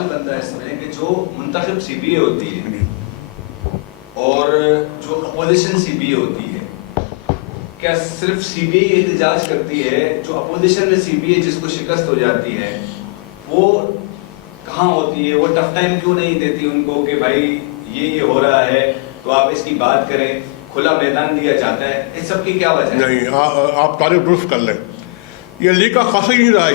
سوال بنتا ہے اس میں کہ جو منتخب سی بی اے ہوتی ہے اور جو اپوزیشن سی بی اے ہوتی ہے، کیا صرف سی بی اے احتجاج کرتی ہے؟ جو اپوزیشن میں سی بی اے جس کو شکست ہو جاتی ہے وہ کہاں ہوتی ہے؟ وہ ٹف ٹائم کیوں نہیں دیتی ان کو کہ بھائی یہ ہو رہا ہے تو آپ اس کی بات کریں، کھلا میدان دیا جاتا ہے؟ اس سب کی کیا وجہ ہے؟ نہیں، آپ تعریف درست کر لیں، یہ لیگ کا خاصا ہی نہیں رہا،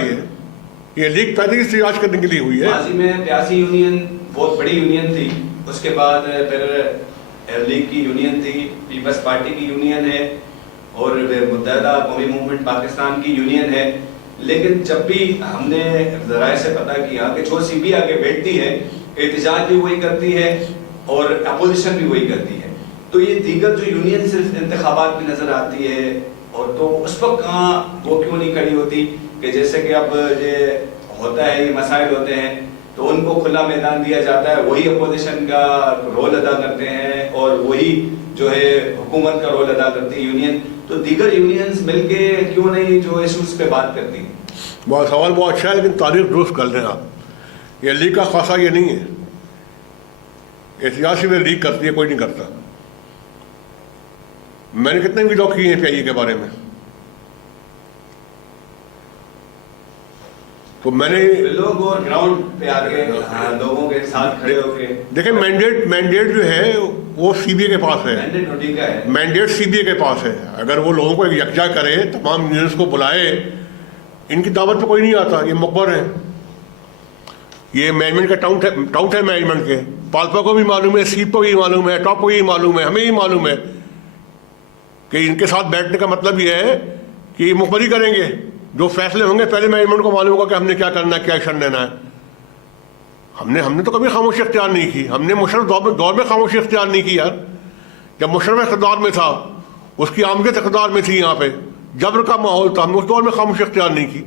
یہ لیگ پہلے ہی احتجاج کرنے کے لیے ہوئی ہے۔ ماضی میں پیاسی یونین بہت بڑی یونین تھی، اس کے بعد پھر لیگ کی یونین تھی، پیپلز پارٹی کی یونین ہے، اور متحدہ قومی موومنٹ پاکستان کی یونین ہے۔ لیکن جب بھی ہم نے ذرائع سے پتہ کیا کہ جو سی بی آگے بیٹھتی ہے احتجاج بھی وہی کرتی ہے اور اپوزیشن بھی وہی کرتی ہے، تو یہ دیگر جو یونین صرف انتخابات میں نظر آتی ہے، اور تو اس وقت کہاں وہ کیوں نہیں کھڑی ہوتی کہ جیسے کہ اب یہ ہوتا ہے، یہ مسائل ہوتے ہیں تو ان کو کھلا میدان دیا جاتا ہے، وہی اپوزیشن کا رول ادا کرتے ہیں اور وہی جو ہے حکومت کا رول ادا کرتی ہے یونین، تو دیگر یونینز مل کے کیوں نہیں جو ایشوز پہ بات کرتی ہیں؟ بہت سوال بہت اچھا ہے، لیکن تاریخ درست کر لیں آپ، یہ لیگ کا خاصا یہ نہیں ہے، احتجاج سے لیگ کرتی ہے، کوئی نہیں کرتا۔ میں نے کتنے ویڈیو کیے ہیں پی آئی اے کے بارے میں، تو میں نے لوگ اور گراؤنڈ پہ آ کے لوگوں کے ساتھ کھڑے ہو کے دیکھیں مینڈیٹ جو ہے وہ سی بی اے کے پاس ہے، مینڈیٹ سی بی اے کے پاس ہے۔ اگر وہ لوگوں کو یکجا کرے، تمام یونینز کو بلائے، ان کی دعوت پہ کوئی نہیں آتا، یہ مقبر ہیں، یہ مینجمنٹ کا ٹاؤٹ ہے مینجمنٹ کے، پالپا کو بھی معلوم ہے، سیپ کو بھی معلوم ہے، ٹاپ کو بھی معلوم ہے، ہمیں بھی معلوم ہے کہ ان کے ساتھ بیٹھنے کا مطلب یہ ہے کہ یہ مخبری کریں گے، جو فیصلے ہوں گے پہلے مینجمنٹ کو معلوم ہوگا کہ ہم نے کیا کرنا ہے، کیا ایکشن لینا ہے۔ ہم نے تو کبھی خاموشی اختیار نہیں کی، ہم نے مشرف دور میں خاموشی اختیار نہیں کی یار۔ جب مشرف اقتدار میں تھا، اس کی آمدید اقتدار میں تھی، یہاں پہ جبر کا ماحول تھا، ہم نے اس دور میں خاموشی اختیار نہیں کی،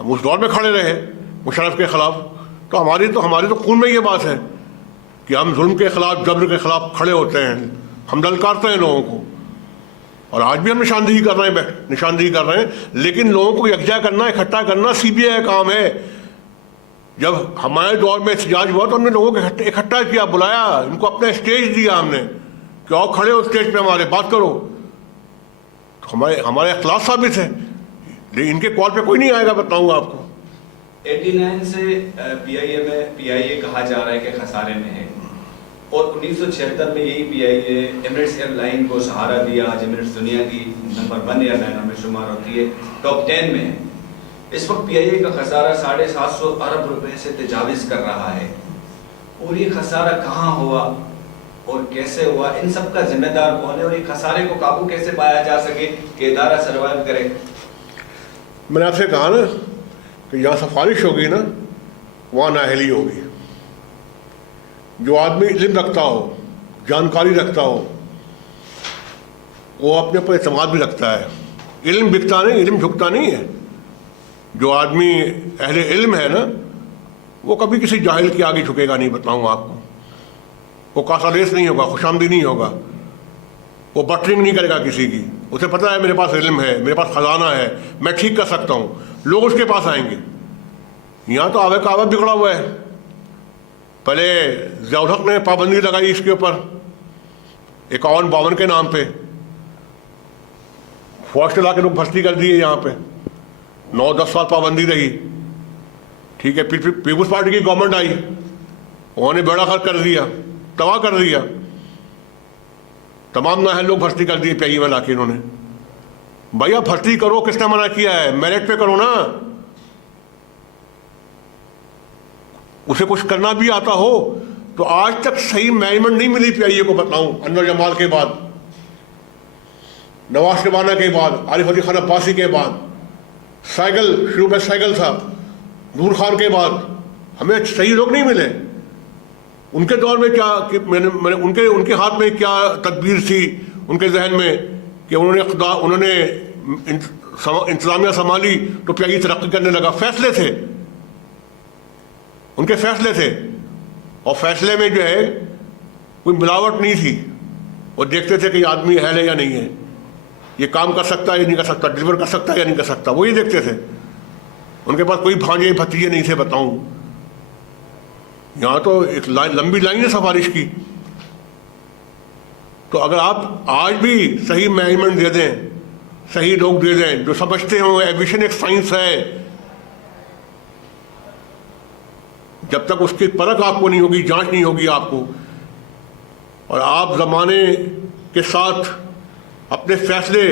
ہم اس دور میں کھڑے رہے مشرف کے خلاف۔ تو ہماری تو خون میں یہ بات ہے کہ ہم ظلم کے خلاف، جبر کے خلاف کھڑے ہوتے ہیں، ہم للکارتے ہیں لوگوں کو، اور آج بھی ہم نشاندہی کر رہے ہیں، لیکن لوگوں کو یکجا کرنا، اکٹھا کرنا سی بی آئی کا کام ہے۔ جب ہمارے دور میں احتجاج ہوا تو ہم نے لوگوں کو اکٹھا کیا، بلایا، ان کو اپنا اسٹیج دیا ہم نے کہ آؤ کھڑے ہو اسٹیج پہ، ہمارے بات کرو، تو ہمارے اخلاص ثابت ہے، لیکن ان کے کال پہ کوئی نہیں آئے گا، بتاؤں گا آپ کو۔ 89 سے پی آئی اے کہا جا رہا ہے کہ خسارے میں ہے، اور 1976 میں یہی پی آئی اے ایمریٹس ایئر لائن کو سہارا دیا، آج ایمریٹس دنیا کی نمبر 1 ایئر لائنوں میں شمار ہوتی ہے، ٹاپ 10 میں ہے۔ اس وقت پی آئی اے کا خسارہ 750 ارب روپے سے تجاوز کر رہا ہے، اور یہ خسارہ کہاں ہوا اور کیسے ہوا؟ ان سب کا ذمہ دار کون ہے، اور یہ خسارے کو قابو کیسے پایا جا سکے کہ ادارہ سروائیو کرے؟ میں نے آپ سے کہا نا کہ جہاں سفارش ہوگی نا وہاں نااہلی ہوگی۔ جو آدمی علم رکھتا ہو، جانکاری رکھتا ہو، وہ اپنے اوپر اعتماد بھی رکھتا ہے۔ علم بکتا نہیں، علم جھکتا نہیں ہے۔ جو آدمی اہل علم ہے نا، وہ کبھی کسی جاہل کے آگے جھکے گا نہیں، بتاؤں گا آپ کو۔ وہ کاسالیس نہیں ہوگا، خوش آمدی نہیں ہوگا، وہ بٹرنگ نہیں کرے گا کسی کی۔ اسے پتہ ہے میرے پاس علم ہے، میرے پاس خزانہ ہے، میں ٹھیک کر سکتا ہوں، لوگ اس کے پاس آئیں گے۔ یہاں تو آوے کا آوے بگڑا ہوا ہے۔ پہلے ضیاء الحق نے پابندی لگائی اس کے اوپر 51-52 کے نام پہ، فوج لا کے لوگ بھرتی کر دیے یہاں پہ، 9-10 سال پابندی رہی، ٹھیک ہے۔ پیپلز پارٹی کی گورنمنٹ آئی، انہوں نے بیڑا غرق کر دیا، تباہ کر دیا، تمام نااہل لوگ بھرتی کر دیے پی آئی اے میں لا کے۔ انہوں نے بھائی آپ بھرتی کرو، کس نے منع کیا ہے؟ میرٹ پہ کرو نا۔ اسے کچھ کرنا بھی آتا ہو تو آج تک صحیح مینجمنٹ نہیں ملی پی آئی اے کو، بتاؤں۔ انور جمال کے بعد، نواز شبانہ کے بعد، عارف علی خان عباسی کے بعد، سائیکل شروع میں سائیکل تھا، نور خان کے بعد ہمیں صحیح لوگ نہیں ملے۔ ان کے دور میں کیا ان کے ہاتھ میں کیا تدبیر تھی ان کے ذہن میں کہ انہوں نے انتظامیہ سنبھالی تو پی آئی اے ترقی کرنے لگا۔ فیصلے تھے، ان کے فیصلے تھے، اور فیصلے میں جو ہے کوئی ملاوٹ نہیں تھی۔ وہ دیکھتے تھے کہ یہ آدمی اہل ہے یا نہیں ہے، یہ کام کر سکتا ہے یا نہیں کر سکتا، ڈلیور کر سکتا ہے یا نہیں کر سکتا، وہ یہ دیکھتے تھے۔ ان کے پاس کوئی بھانجے بھتیجے نہیں تھے، بتاؤں۔ یہاں تو ایک لمبی لائن ہے سفارش کی. تو اگر آپ آج بھی صحیح مینجمنٹ دے دیں, صحیح لوگ دے دیں جو سمجھتے ہوں ایویشن ایک سائنس ہے, جب تک اس کی پرکھ آپ کو نہیں ہوگی, جانچ نہیں ہوگی آپ کو, اور آپ زمانے کے ساتھ اپنے فیصلے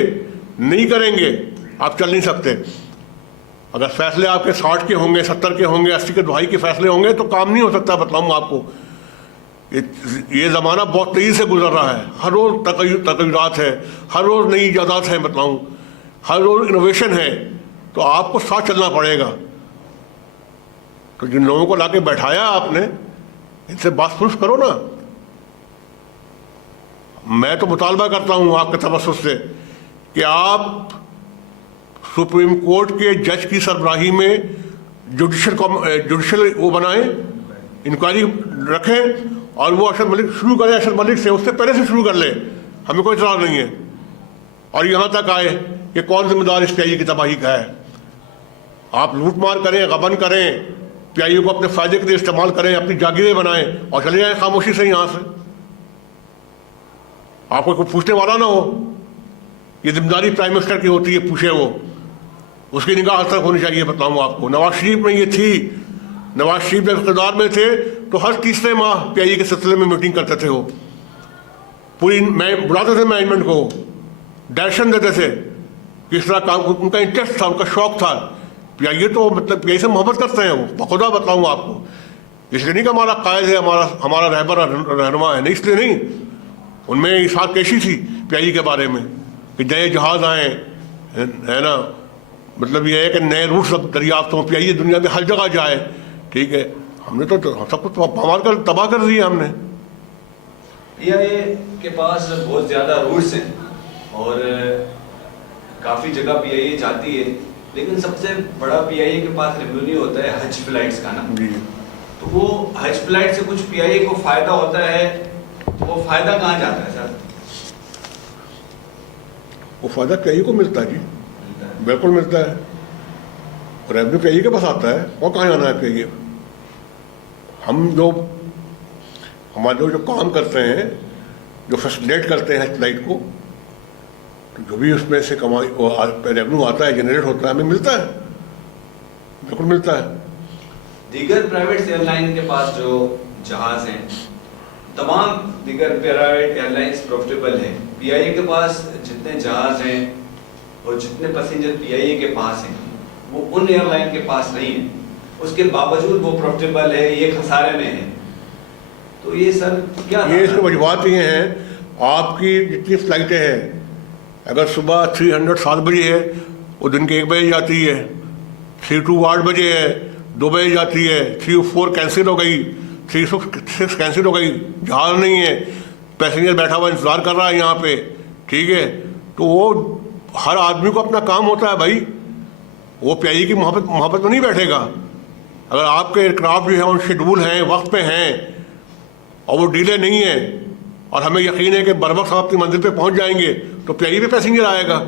نہیں کریں گے, آپ چل نہیں سکتے. اگر فیصلے آپ کے 60 کے ہوں گے, 70 کے ہوں گے, 80 کے دہائی کے فیصلے ہوں گے تو کام نہیں ہو سکتا. بتلاؤں آپ کو یہ زمانہ بہت تیزی سے گزر رہا ہے, ہر روز تغیرات ہے, ہر روز نئی ایجادات ہیں, بتلاؤں ہر روز انوویشن ہے, تو آپ کو ساتھ چلنا پڑے گا. تو جن لوگوں کو لا کے بیٹھایا آپ نے, ان سے بات سلف کرو نا. میں تو مطالبہ کرتا ہوں آپ کے تبسط سے کہ آپ سپریم کورٹ کے جج کی سربراہی میں جوڈیشل وہ بنائیں, انکوائری رکھیں, اور وہ ارشد ملک شروع کرے, ارشد ملک سے, اس سے پہلے سے شروع کر لے, ہمیں کوئی اعتراض نہیں ہے. اور یہاں تک آئے کہ کون ذمہ دار اس پی آئی کی تباہی کا ہے. آپ لوٹ مار کریں, غبن کریں, پی آئی کو اپنے فائدے کے لیے استعمال کریں, اپنی جاگیریں بنائیں اور چلے جائیں خاموشی سے یہاں سے. آپ کو کوئی پوچھنے والا نہ ہو. یہ ذمہ داری پرائم منسٹر کی ہوتی ہے, پوچھے وہ, اس کی نگاہ حد تک ہونی چاہیے. بتاؤں آپ کو نواز شریف میں یہ تھی, نواز شریف جب اقتدار میں تھے تو ہر تیسرے ماہ پی آئی اے کے سلسلے میں میٹنگ کرتے تھے. وہ پوری بلاتے تھے مینجمنٹ کو, ڈائریکشن دیتے تھے کس طرح کام, ان کا انٹرسٹ تھا, ان کا شوق تھا. پی آئی اے تو مطلب پی آئی سے محبت کرتے ہیں وہ, بخدا بتلاؤں آپ کو. اس لیے نہیں کہ ہمارا قائد ہے, ہمارا رہبر رہنما ہے, نہیں, اس لیے نہیں. ان میں اشاعت کیسی تھی پی آئی اے کے بارے میں کہ نئے جہاز آئیں, ہے نا, مطلب یہ ہے کہ نئے روٹ سب دریافت ہوں, پی آئی اے دنیا میں ہر جگہ جائے. ٹھیک ہے, ہم نے تو سب کچھ پامال کر تباہ کر دیا ہم نے. پی آئی اے کے پاس بہت زیادہ روٹس ہیں اور کافی جگہ پی آئی اے جاتی ہے, لیکن سب سے بڑا پی آئی اے کے پاس ریونیو ہوتا ہے حج فلائٹس کا نا. تو وہ حج فلائٹ سے کچھ پی آئی اے کو فائدہ ہوتا ہے, وہ فائدہ کہاں جاتا ہے سر؟ وہ فائدہ پی آئی اے کو ملتا ہے جی, بالکل ملتا ہے. ریونیو پی آئی اے کے پاس آتا ہے, اور کہاں جانا ہے پی آئی اے. ہم جو ہمارے جو کام کرتے ہیں, جو فیسلیٹ کرتے ہیں فلائٹ کو, تو جو بھی اس میں سے کمائی ریونیو آتا ہے, جنریٹ ہوتا ہے, ہمیں ملتا ہے, بالکل ملتا ہے. دیگر پرائیویٹ ایئر لائن کے پاس جو جہاز ہیں, تمام دیگر پرائیویٹ ایئر لائنس پروفٹیبل ہیں. پی آئی اے کے پاس جتنے جہاز ہیں اور جتنے پیسنجر پی آئی اے کے پاس ہیں وہ ان ایئر لائن کے پاس نہیں ہیں. اس کے باوجود وہ پروفٹیبل ہے, یہ خسارے میں ہے. تو یہ سر کیا, یہ اس کی وجوہات یہ ہیں, آپ کی جتنی فلائٹیں ہیں, اگر صبح 300 7 بجے ہے, وہ دن کے 1 بجے جاتی ہے. 3-2 8 بجے ہے, 2 بجے جاتی ہے. 3-4 کینسل ہو گئی, 3-6 کینسل ہو گئی, جہاز نہیں ہے, پیسنجر بیٹھا ہوا انتظار کر رہا ہے یہاں پہ. ٹھیک ہے, تو وہ ہر آدمی کو اپنا کام ہوتا ہے بھائی. وہ پی آئی اے کی محبت میں نہیں بیٹھے گا. اگر آپ کے ایئرکرافٹ جو ہیں, ان شیڈول ہیں, وقت پہ ہیں, اور وہ ڈیلے نہیں ہیں, اور ہمیں یقین ہے کہ بر وقت ہم اپنی منزل پہ پہنچ جائیں گے, تو پی آئی اے پہ پیسنجر آئے گا.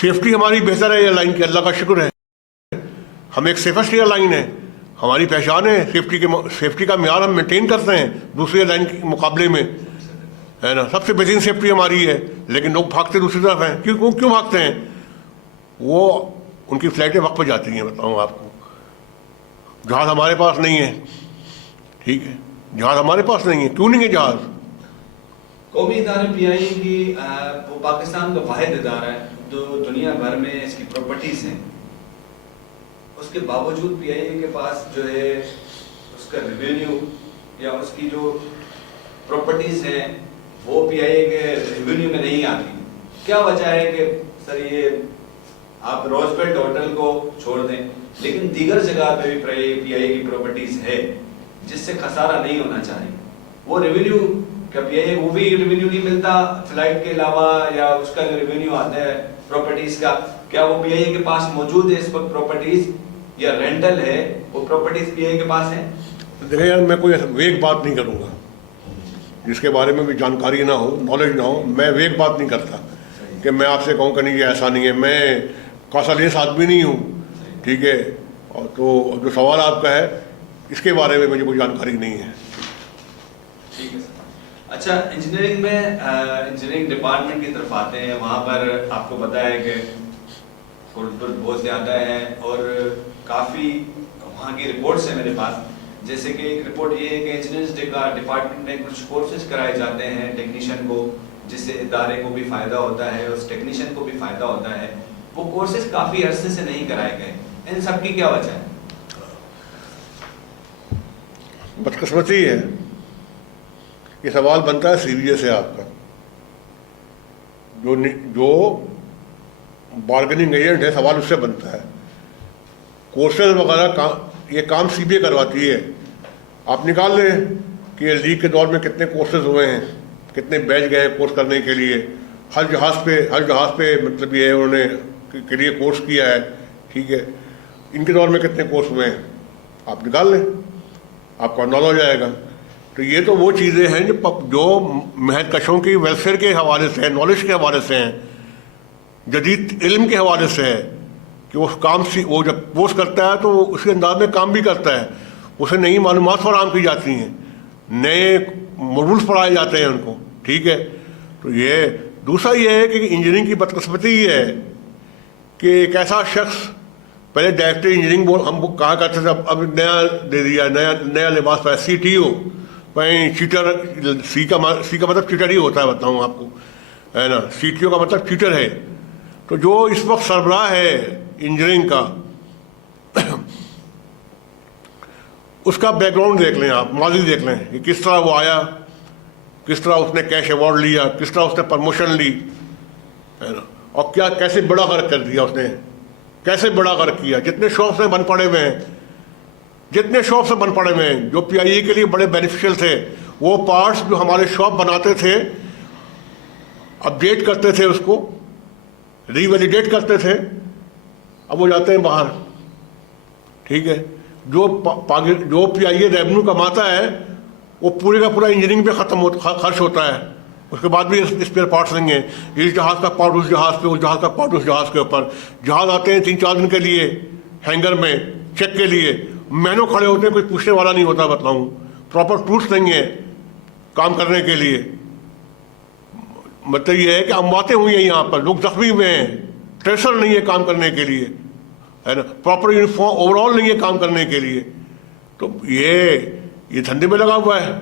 سیفٹی ہماری بہتر ہے ایئر لائن کی, اللہ کا شکر ہے. ہم ایک سیفسٹ ایئر لائن ہے, ہماری پہچان ہے. سیفٹی کا معیار ہم مینٹین کرتے ہیں دوسری ایئر لائن کے مقابلے میں, ہے نا. سب سے بہترین سیفٹی ہماری ہے, لیکن لوگ بھاگتے دوسری طرف ہیں. کیوں بھاگتے ہیں؟ وہ ان کی فلائٹیں وقت پہ جاتی ہیں. بتاؤں آپ کو, جہاز ہمارے پاس نہیں ہے. ٹھیک ہے, جہاز ہمارے پاس نہیں ہے. کیوں نہیں ہے جہاز؟ قومی ادارے پی آئی اے کی وہ پاکستان کا واحد ادارہ ہے جو دنیا بھر میں اس کی پراپرٹیز ہیں. اس کے باوجود پی آئی اے کے پاس جو ہے اس کا ریونیو یا اس کی جو پراپرٹیز ہیں وہ پی آئی اے کے ریونیو میں نہیں آتی. کیا وجہ ہے کہ سر یہ آپ روز بیلٹ ہوٹل کو چھوڑ دیں, لیکن دیگر جگہ پہ بھی پی آئی اے کی پراپرٹیز ہے جس سے خسارہ نہیں ہونا چاہیے. وہ ریونیو کیا پی آئی اے وہ بھی ریونیو نہیں ملتا فلائٹ کے علاوہ, یا اس کا جو ریونیو آتا ہے پراپرٹیز کا, کیا وہ پی آئی اے کے پاس موجود ہے اس وقت پراپرٹیز, یا رینٹل ہے وہ پراپرٹیز پی آئی اے کے پاس ہیں؟ دیکھیں یار, میں کوئی ویگ بات نہیں کروں گا جس کے بارے میں بھی جانکاری نہ ہو, نالج نہ ہو. میں ویگ بات نہیں کرتا کہ میں آپ سے کہوں کہ نہیں یہ ایسا نہیں ہے. میں خاصا لیس آدمی نہیں ہوں. ٹھیک ہے, اور تو جو سوال آپ کا ہے اس کے بارے میں مجھے کوئی جانکاری نہیں ہے. ٹھیک ہے سر. اچھا, انجینئرنگ میں انجینئرنگ ڈپارٹمنٹ کی طرف آتے ہیں, وہاں پر آپ کو پتہ ہے کہ فلڈ بہت زیادہ ہے اور کافی وہاں کی رپورٹس ہیں میرے پاس. جیسے کہ ایک رپورٹ یہ ہے کہ انجینئرنگ ڈپارٹمنٹ میں کچھ کورسز کرائے جاتے ہیں ٹیکنیشین کو, جس سے ادارے کو بھی فائدہ ہوتا ہے, اس ٹیکنیشین کو بھی فائدہ ہوتا ہے. وہ کورسز کافی عرصے سے نہیں کرائے گئے, ان سب کی کیا وجہ ہے؟ بدقسمتی ہے. یہ سوال بنتا ہے سی بی اے سے آپ کا, جو بارگننگ ایجنٹ ہے, سوال اس سے بنتا ہے. کورسز وغیرہ یہ کام سی بی اے کرواتی ہے. آپ نکال لیں کہ لیگ کے دور میں کتنے کورسز ہوئے ہیں, کتنے بیچ گئے کورس کرنے کے لیے. ہر جہاز پہ مطلب یہ انہوں نے کے لیے کورس کیا ہے. ٹھیک ہے, ان کے دور میں کتنے کورس ہوئے ہیں آپ نکال لیں, آپ کو اندازہ ہو جائے گا. تو یہ تو وہ چیزیں ہیں جو مہد کشوں کی ویلفیئر کے حوالے سے ہیں, نالج کے حوالے سے ہیں, جدید علم کے حوالے سے ہے کہ وہ جب کورس کرتا ہے تو اسی انداز میں کام بھی کرتا ہے. اسے نئی معلومات فراہم کی جاتی ہیں, نئے ماڈولس پڑھائے جاتے ہیں ان کو. ٹھیک ہے, تو یہ دوسرا یہ ہے کہ انجینئرنگ کی بدقسمتی یہ ہے کہ ایک ایسا شخص, پہلے ڈائریکٹر انجینئرنگ ہم کہا کرتے تھے, اب نیا دے دیا, نیا لباس پہ سی ٹی او. چیٹر, سی کا مطلب چیٹر ہی ہوتا ہے, بتاؤں آپ کو, ہے نا. سی ٹی او کا مطلب چیٹر ہے. تو جو اس وقت سربراہ ہے انجینئرنگ کا, اس کا بیک گراؤنڈ دیکھ لیں آپ, ماضی دیکھ لیں کہ کس طرح وہ آیا, کس طرح اس نے کیش ایوارڈ لیا, کس طرح اس نے پرموشن لی, ہے نا, اور کیسے بڑا غرق کر دیا اس نے, کیسے بڑا غرق کیا. جتنے شاپ سے بند پڑے ہوئے ہیں, جو پی آئی اے کے لیے بڑے بینیفیشل تھے, وہ پارٹس جو ہمارے شاپ بناتے تھے, اپڈیٹ کرتے تھے, اس کو ری ویلیڈیٹ کرتے تھے, اب وہ جاتے ہیں باہر. ٹھیک ہے, جو پی آئی اے ریونیو کماتا ہے وہ پورے کا پورا انجینئرنگ پہ خرچ ہوتا ہے. اس کے بعد بھی اسپیئر پارٹس نہیں ہیں. اس جہاز کا پارٹ اس جہاز پہ, اس جہاز کا پارٹ اس جہاز کے اوپر. جہاز آتے ہیں 3-4 دن کے لیے ہینگر میں چیک کے لیے, مہینوں کھڑے ہوتے ہیں, کوئی پوچھنے والا نہیں ہوتا. بتاؤں, پراپر ٹولس نہیں ہیں کام کرنے کے لیے. مطلب یہ ہے کہ امواتیں ہوئی ہیں یہاں پر, لوگ زخمی ہوئے ہیں, ٹریسر نہیں ہے کام کرنے کے لیے, ہے نا, پراپر یونیفارم اوور آل نہیں ہے کام کرنے کے لیے. تو یہ دھندے میں لگا ہوا ہے.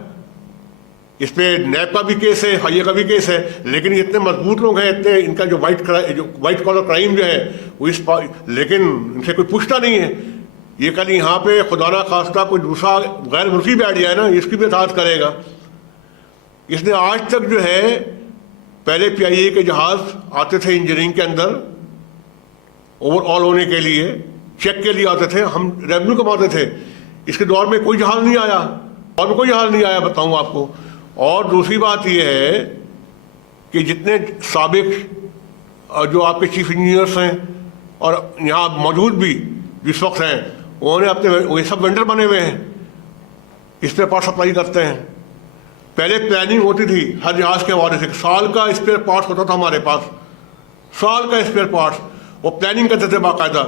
اس پہ نیب کا بھی کیس ہے, FIA کا بھی کیس ہے, لیکن یہ اتنے مضبوط لوگ ہیں, اتنے ان کا جو وائٹ کالر کرائم جو ہے وہ لیکن ان سے کوئی پوچھتا نہیں ہے. یہ کل یہاں پہ خدا نہ خواستہ کوئی دوسرا غیر ملکی بیٹھ جائے نا, اس کی بھی اطاعت کرے گا. اس نے آج تک جو ہے, پہلے پی آئی اے کے جہاز آتے تھے انجینئرنگ کے اندر اوور آل ہونے کے لیے, چیک کے لیے آتے تھے, ہم ریونیو کماتے تھے. اس کے دور میں کوئی جہاز نہیں آیا, بتاؤں آپ کو. اور دوسری بات یہ ہے کہ جتنے سابق جو آپ کے چیف انجینئرس ہیں اور یہاں موجود بھی جس وقت ہیں, انہوں نے اپنے وہ سب وینڈر بنے ہوئے ہیں, اسپیئر پارٹ سپلائی کرتے ہیں. پہلے پلاننگ ہوتی تھی ہر جہاز کے حوالے سے, سال کا اسپیئر پارٹس ہوتا تھا ہمارے پاس, سال کا اسپیئر پارٹس, وہ پلاننگ کرتے تھے باقاعدہ.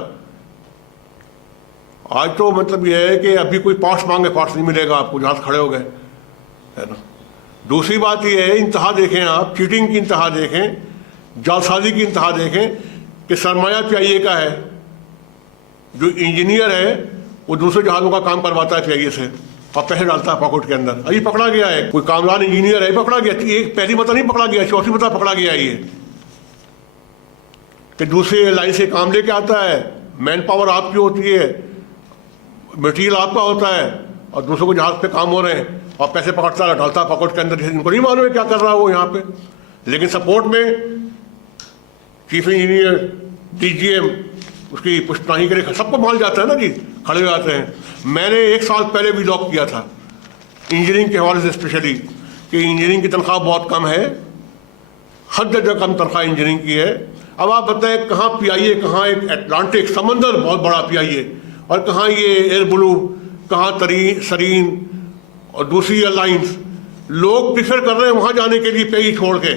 آج تو مطلب یہ ہے کہ ابھی کوئی پارٹس مانگے, پارٹس نہیں ملے گا آپ کو, جہاز کھڑے ہو گئے, ہے نا. دوسری بات یہ ہے, انتہا دیکھیں آپ, چیٹنگ کی انتہا دیکھیں, جعلسازی کی انتہا دیکھیں کہ سرمایہ پی آئی اے کا ہے. جو انجینئر ہے وہ دوسرے جہازوں کا کام کرواتا ہے پی آئی اے سے اور پیسے ڈالتا ہے پاکٹ کے اندر. ابھی پکڑا گیا ہے کوئی کامران انجینئر ہے, پکڑا گیا, ایک پہلی مرتبہ نہیں پکڑا گیا, چوتھی مرتبہ پکڑا گیا. یہ کہ دوسرے لائن سے کام لے کے آتا ہے, مین پاور آپ کی ہوتی ہے, مٹیریل آپ کا ہوتا ہے, اور دوسروں کو جہاز پہ کام ہو رہے ہیں اور پیسے پکڑتا ہے, ڈالتا ہے پاکٹ کے اندر. ان کو نہیں معلوم ہے کیا کر رہا ہے وہ یہاں پہ. لیکن سپورٹ میں chief engineer, D G M, اس کی پشتناہی کے لیے سب کو مان جاتا ہے نا جی, کھڑے ہو جاتے ہیں. میں نے 1 سال پہلے بھی لاک کیا تھا انجینئرنگ کے حوالے سے اسپیشلی, کہ انجینئرنگ کی تنخواہ بہت کم ہے, حد درجہ کم تنخواہ انجینئرنگ کی ہے. اب آپ بتائیں کہاں پی آئی اے, کہاں ایک اٹلانٹک سمندر بہت بڑا پی آئی اے, اور کہاں یہ ایئر بلو, کہاں سرین اور دوسری ایئر لائنس. لوگ پریفر کر رہے ہیں وہاں جانے کے لیے پی آئی اے چھوڑ کے.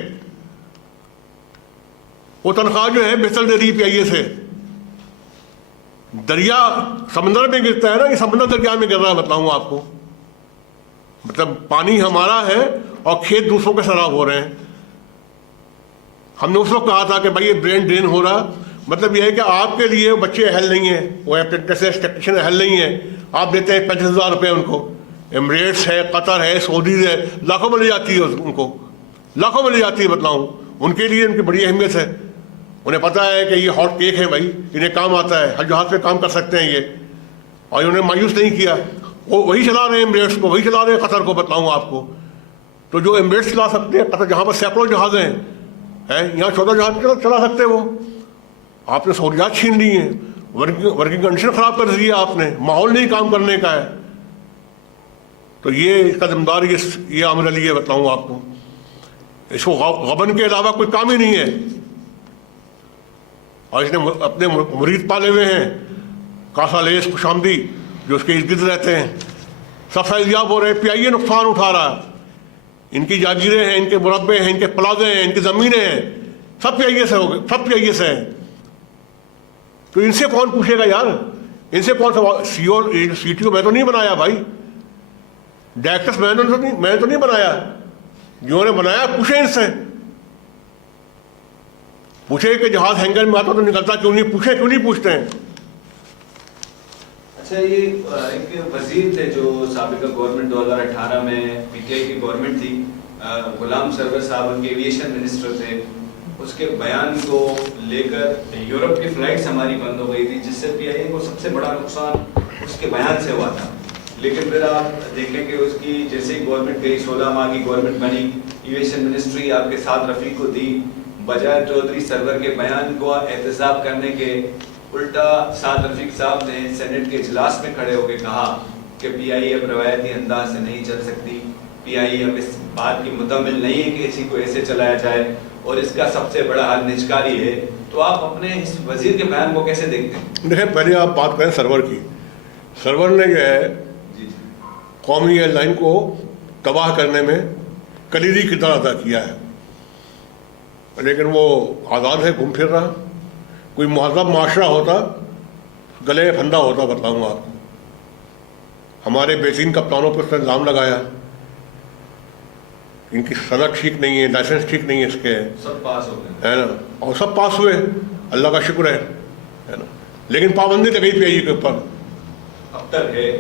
وہ تنخواہ جو ہے بہتر دے رہی پی آئی اے سے. دریا سمندر میں گرتا ہے نا، یہ سمندر دریا میں گر رہا ہے، بتلاؤں آپ کو. مطلب پانی ہمارا ہے اور کھیت دوسروں کے سیراب ہو رہے ہیں. ہم نے اس وقت کہا تھا کہ بھائی یہ برین ڈرین ہو رہا، مطلب یہ ہے کہ آپ کے لیے بچے اہل نہیں ہیں، وہ ٹیکنیشین اہل نہیں ہیں. آپ دیتے ہیں 35,000 روپے ان کو. ایمریٹس ہے، قطر ہے، سعودیز ہے، لاکھوں میں لے جاتی ہے ان کو، لاکھوں میں لے جاتی ہے. بتلاؤں ان کے لیے ان کی بڑی اہمیت ہے. انہیں پتہ ہے کہ یہ ہاٹ کیک ہے بھائی، انہیں کام آتا ہے، ہر جہاز پہ کام کر سکتے ہیں یہ. اور انہوں نے مایوس نہیں کیا، وہ وہی چلا رہے ہیں ایمریٹس کو، وہی چلا رہے ہیں قطر کو. بتلاؤں آپ کو تو جو ایمریٹس چلا سکتے ہیں قطر، جہاں پر سینکڑوں جہاز ہیں، یہاں 14 جہاز چلا سکتے ہیں وہ. آپ نے سہولیات چھین لی ہیں، ورکنگ کنڈیشن خراب کر دی ہے آپ نے، ماحول نہیں کام کرنے کا ہے. تو یہ اس کا ذمہ دار یہ عامر علی ہے. بتلاؤں آپ کو اس کو غبن کے علاوہ کوئی کام ہی نہیں ہے. اور اس نے اپنے مرید پالے ہوئے ہیں، کاسا لیس خوشامدی، جو اس کے ارد گرد رہتے ہیں. سب فیضیاب ہو رہے ہیں، پی آئی اے نقصان اٹھا رہا ہے. ان کی جاگیریں ہیں، ان کے مربے ہیں، ان کے پلازے ہیں، ان کی زمینیں ہیں، سب پی آئی اے سے ہو گئے، سب پی آئی اے سے ہیں. تو ان سے کون پوچھے گا یار؟ ان سے کون سا سی ٹی او میں تو نہیں بنایا بھائی، ڈائریکٹرس میں نے تو نہیں بنایا. جنہوں نے بنایا پوچھیں ان سے، پوچھے کہ جہاز ہینگر میں آتا تو نکلتا کیوں نہیں، پوچھیں کیوں نہیں پوچھتے ہیں. اچھا، یہ ایک وزیر تھے جو سابقہ گورنمنٹ 2018 میں پی ٹی آئی کی گورنمنٹ تھی، غلام سرور صاحب ان کے ایویشن منسٹر تھے. اس کے بیان کو لے کر یورپ کی فلائٹس ہماری بند ہو گئی تھی، جس سے پی آئی اے کو سب سے بڑا نقصان اس کے بیان سے ہوا تھا. لیکن پھر آپ دیکھیں کہ اس کی جیسے ہی گورنمنٹ گئی، 16 ماہ کی گورنمنٹ بنی، ایویشن منسٹری آپ کے ساتھ رفیق کو دی. بجائے چودھری سرور کے بیان کو احتساب کرنے کے، الٹا سعد رفیق صاحب نے سینٹ کے اجلاس میں کھڑے ہو کے کہا کہ پی آئی اے اب روایتی انداز سے نہیں چل سکتی، پی آئی اے اب اس بات کی متمل نہیں ہے کہ اسی کو ایسے چلایا جائے، اور اس کا سب سے بڑا حل نجکاری ہے. تو آپ اپنے اس وزیر کے بیان کو کیسے دیکھتے ہیں؟ دیکھیں، پہلے آپ بات کریں سرور کی. سرور نے جو ہے قومی ایئر لائن کو تباہ کرنے میں کلیدی کردار ادا کیا ہے. لیکن وہ آزاد ہے، گھوم پھر رہا. کوئی مہذب معاشرہ ہوتا گلے پھندا ہوتا. بتلاؤں آپ کو ہمارے بہترین کپتانوں پر اس نے الزام لگایا، ان کی صنعت ٹھیک نہیں ہے، لائسنس ٹھیک نہیں ہے اس کے، سب پاس ہو گئے، ہے نا، اور سب پاس ہوئے، اللہ کا شکر ہے نا. لیکن پابندی لگی پی آئی اے کے اوپر اب تک ہے،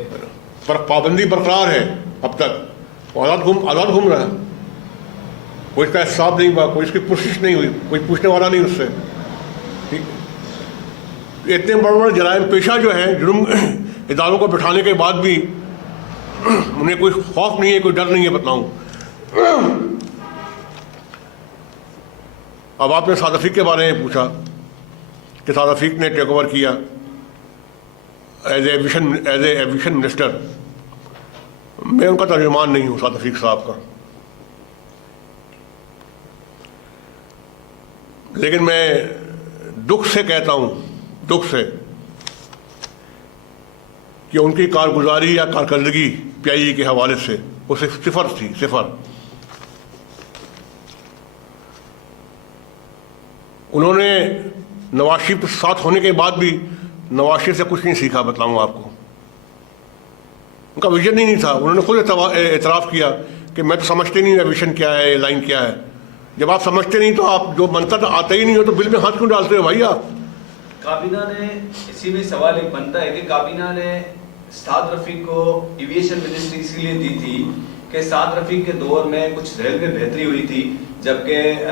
پر پابندی برقرار ہے اب تک. وہ آزاد گھوم رہا ہے، کوئی اس کا احتساب نہیں ہوا، کوئی اس کی پرسش نہیں ہوئی، کوئی پوچھنے والا نہیں اس سے. اتنے بڑے بڑے جرائم پیشہ جو ہیں، جرم اداروں کو بٹھانے کے بعد بھی انہیں کوئی خوف نہیں ہے، کوئی ڈر نہیں ہے. بتلاؤں اب آپ نے سعد رفیق کے بارے میں پوچھا کہ سعد رفیق نے ٹیک اوور کیا ایز اے ایویشن منسٹر. میں ان کا ترجمان نہیں ہوں سعد رفیق صاحب کا، لیکن میں دکھ سے کہتا ہوں، دکھ سے، کہ ان کی کارگزاری یا کارکردگی پی آئی اے کے حوالے سے وہ صفر تھی، صفر. انہوں نے نواز شریف کے ساتھ ہونے کے بعد بھی نواز شریف سے کچھ نہیں سیکھا. بتلاؤں آپ کو ان کا ویژن ہی نہیں تھا. انہوں نے خود اعتراف کیا کہ میں تو سمجھتے نہیں ویژن کیا ہے، لائن کیا ہے. جب آپ سمجھتے نہیں تو آپ جو منتر آتا ہی نہیں ہو تو بل میں ہاتھ کیوں ڈالتے ہو بھائی آپ؟ کابینہ نے، اسی میں سوال ایک بنتا ہے کہ کابینہ نے سعد رفیق کو ایویشن منسٹری اسی لیے دی تھی کہ سعد رفیق کے دور میں کچھ ریلوے بہتری ہوئی تھی، جبکہ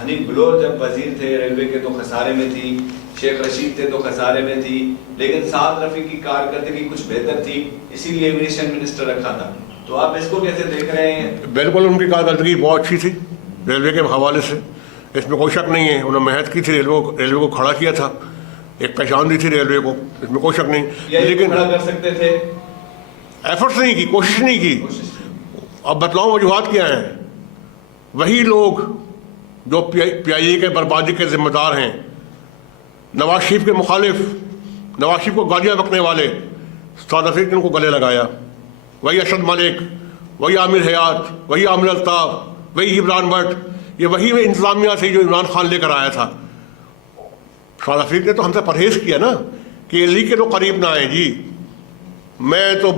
حنیف بلور جب وزیر تھے ریلوے کے تو خسارے میں تھی، شیخ رشید تھے تو خسارے میں تھی. لیکن سعد رفیق کی کارکردگی کچھ بہتر تھی، اسی لیے ایویشن منسٹر رکھا تھا. تو آپ اس کو کیسے دیکھ رہے ہیں؟ بالکل ان کی کارکردگی بہت اچھی تھی ریلوے کے حوالے سے، اس میں کوئی شک نہیں ہے. انہوں نے محنت کی تھی، ریلوے کو کھڑا کیا تھا، ایک پہچان دی تھی ریلوے کو، اس میں کوئی شک نہیں. لیکن کھڑا کر سکتے تھے، ایفرٹس نہیں کی، کوشش نہیں کی. اب بتلاؤں وجوہات کیا ہیں؟ وہی لوگ جو پی آئی اے کے بربادی کے ذمہ دار ہیں، نواز شریف کے مخالف، نواز شریف کو گالیاں بکنے والے، سعد رفیق نے ان کو گلے لگایا. وہی ارشد ملک، وہی عامر حیات، وہی عامر الطاف، وہی عمران بٹ، یہ وہی انتظامیہ تھی جو عمران خان لے کر آیا تھا. سعد رفیق نے تو ہم سے پرہیز کیا نا کہ لیگ کے تو قریب نہ آئے جی. میں تو